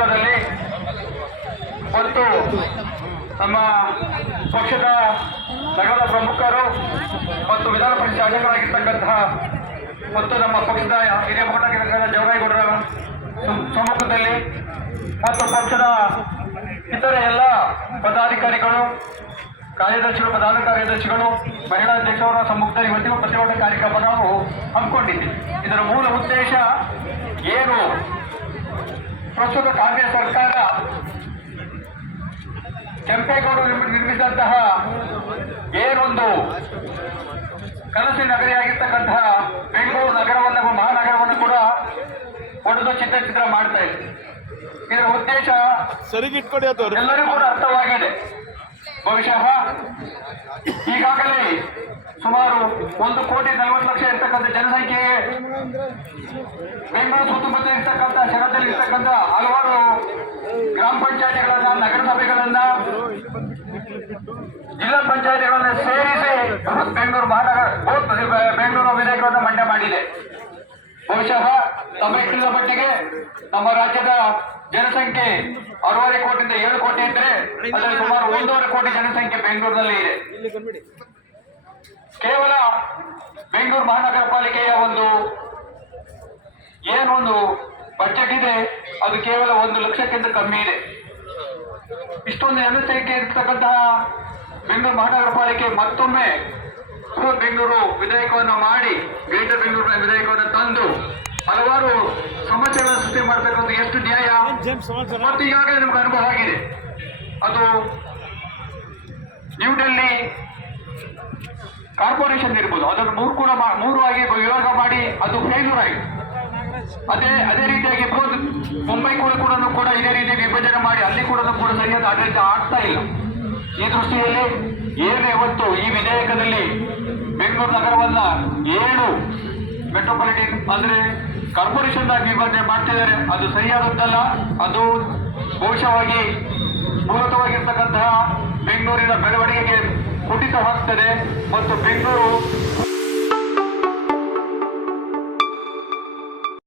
ಸಂದರ್ಭದಲ್ಲಿ ಮತ್ತು ನಮ್ಮ ಪಕ್ಷದ ನಗರ ಪ್ರಮುಖರು ಮತ್ತು ವಿಧಾನ ಪರಿಷತ್ ಶಾಸಕರಾಗಿರ್ತಕ್ಕಂತಹ ಮತ್ತು ನಮ್ಮ ಪಕ್ಷದ ಹಿರಿಯ ಮುಖಂಡ ಜವರಾಯಗೌಡರ ಸಮ್ಮುಖದಲ್ಲಿ ಮತ್ತು ಪಕ್ಷದ ಇತರ ಎಲ್ಲ ಪದಾಧಿಕಾರಿಗಳು, ಕಾರ್ಯದರ್ಶಿಗಳು ಪ್ರಧಾನ ಕಾರ್ಯದರ್ಶಿಗಳು ಮಹಿಳಾ ಅಧ್ಯಕ್ಷರ ಸಮ್ಮುಖದಲ್ಲಿ ಇವತ್ತಿಗೂ ಪ್ರತಿಭಟನೆ ಕಾರ್ಯಕ್ರಮ ನಾವು ಹಮ್ಮಿಕೊಂಡಿದ್ದೀವಿ. ಇದರ ಮೂಲ ಉದ್ದೇಶ ಏನು? ಪ್ರಸ್ತುತ ಕಾಂಗ್ರೆಸ್ ಸರ್ಕಾರ ಕೆಂಪೇಗೌಡರು ನಿರ್ಮಿ- ನಿರ್ಮಿಸಿದಂತಹ ಏನೊಂದು ಕನಸಿನ ನಗರಿಯಾಗಿರ್ತಕ್ಕಂತಹ ಬೆಂಗಳೂರು ನಗರವನ್ನು ಮಹಾನಗರವನ್ನು ಕೂಡ ಒಡೆದು ಚಿತ್ರ ಮಾಡ್ತಾ ಇದೆ. ಇದರ ಉದ್ದೇಶ ಎಲ್ಲರಿಗೂ ಕೂಡ ಅರ್ಥವಾಗಿದೆ. ಬಹುಶಃ ಈಗಾಗಲೇ ಸುಮಾರು ಒಂದು ಕೋಟಿ ನಲವತ್ತು ಲಕ್ಷ ಇರ್ತಕ್ಕಂಥ ಜನಸಂಖ್ಯೆಗೆ ಬೆಂಗಳೂರು ಸುತ್ತಮುತ್ತ ಇರ್ತಕ್ಕಂಥ ಇರ್ತಕ್ಕಂಥ ಹಲವಾರು ಗ್ರಾಮ ಪಂಚಾಯತಿಗಳನ್ನ ನಗರಸಭೆಗಳನ್ನ ಜಿಲ್ಲಾ ಪಂಚಾಯತಿಗಳನ್ನ ಸೇರಿಸಿ ಬೆಂಗಳೂರು ಮಹಾನಗರ ಬೆಂಗಳೂರು ವಿಧೇಯಕವನ್ನು ಮಂಡ್ಯ ಮಾಡಿದೆ. ಬಹುಶಃ ತಮ್ಮ ತಿಳಿದ ಮಟ್ಟಿಗೆ ನಮ್ಮ ರಾಜ್ಯದ ಜನಸಂಖ್ಯೆ ಅರವರೆ ಕೋಟಿಯಿಂದ ಏಳು ಕೋಟಿ ಇದ್ರೆ ಅದರಲ್ಲಿ ಸುಮಾರು ಒಂದೂವರೆ ಕೋಟಿ ಜನಸಂಖ್ಯೆ ಬೆಂಗಳೂರಿನಲ್ಲಿ ಇದೆ. ಕೇವಲ ಬೆಂಗಳೂರು ಮಹಾನಗರ ಪಾಲಿಕೆಯ ಒಂದು ಏನೊಂದು ಬಜೆಟ್ ಇದೆ, ಅದು ಕೇವಲ ಒಂದು ಲಕ್ಷಕ್ಕಿಂತ ಕಮ್ಮಿ ಇದೆ. ಇಷ್ಟೊಂದು ಜನಸಂಖ್ಯೆ ಇರ್ತಕ್ಕಂತಹ ಬೆಂಗಳೂರು ಮಹಾನಗರ ಪಾಲಿಕೆ ಮತ್ತೊಮ್ಮೆ ಬೆಂಗಳೂರು ವಿಧೇಯಕವನ್ನು ಮಾಡಿ ಗ್ರೇಟರ್ ಬೆಂಗಳೂರು ವಿಧೇಯಕವನ್ನು ತಂದು, ಹಲವಾರು ಸಮಸ್ಯೆಗಳನ್ನು ಸೃಷ್ಟಿ ಮಾಡ್ತಕ್ಕಂಥ ಎಷ್ಟು ನ್ಯಾಯ ಮತ್ತು ಈಗಾಗಲೇ ನಮ್ಗೆ ಅನುಭವ ಆಗಿದೆ. ಅದು ನ್ಯೂ ಡೆಲ್ಲಿ ಕಾರ್ಪೊರೇಷನ್ ಇರ್ಬೋದು, ಅದನ್ನು ಮೂರು ಕೂಡ ಮೂರು ಆಗಿ ವಿಭಾಗ ಮಾಡಿ, ಅದು ಫೇಲ್ಯೂರ್ ಆಗಿದೆ. ಅದೇ ಅದೇ ರೀತಿಯಾಗಿ ಮುಂಬೈ ಕೂಡ ಕೂಡ ಕೂಡ ಇದೇ ರೀತಿ ವಿಭಜನೆ ಮಾಡಿ ಅಲ್ಲಿ ಕೂಡ ಕೂಡ ಸರಿಯಾದ ಆಡಳಿತ ಆಗ್ತಾ ಇಲ್ಲ. ಈ ದೃಷ್ಟಿಯಲ್ಲಿ ಏನು ಇವತ್ತು ಈ ವಿಧೇಯಕದಲ್ಲಿ ಬೆಂಗಳೂರು ನಗರವನ್ನ ಏಳು ಮೆಟ್ರೋಪಾಲಿಟನ್ ಅಂದ್ರೆ ಕಾರ್ಪೊರೇಷನ್ ಆಗಿ ವಿಭಜನೆ ಮಾಡ್ತಿದ್ದಾರೆ ಅದು ಸರಿಯಾದದ್ದಲ್ಲ, ಅದು ಬಹುಶಃವಾಗಿ ಮೂಲತವಾಗಿರ್ತಕ್ಕಂತಹ ಬೆಂಗಳೂರಿನ ಬೆಳವಣಿಗೆಗೆ ಕುಟಿತವಾಗ್ತದೆ ಮತ್ತು ಬೆಂಗಳೂರು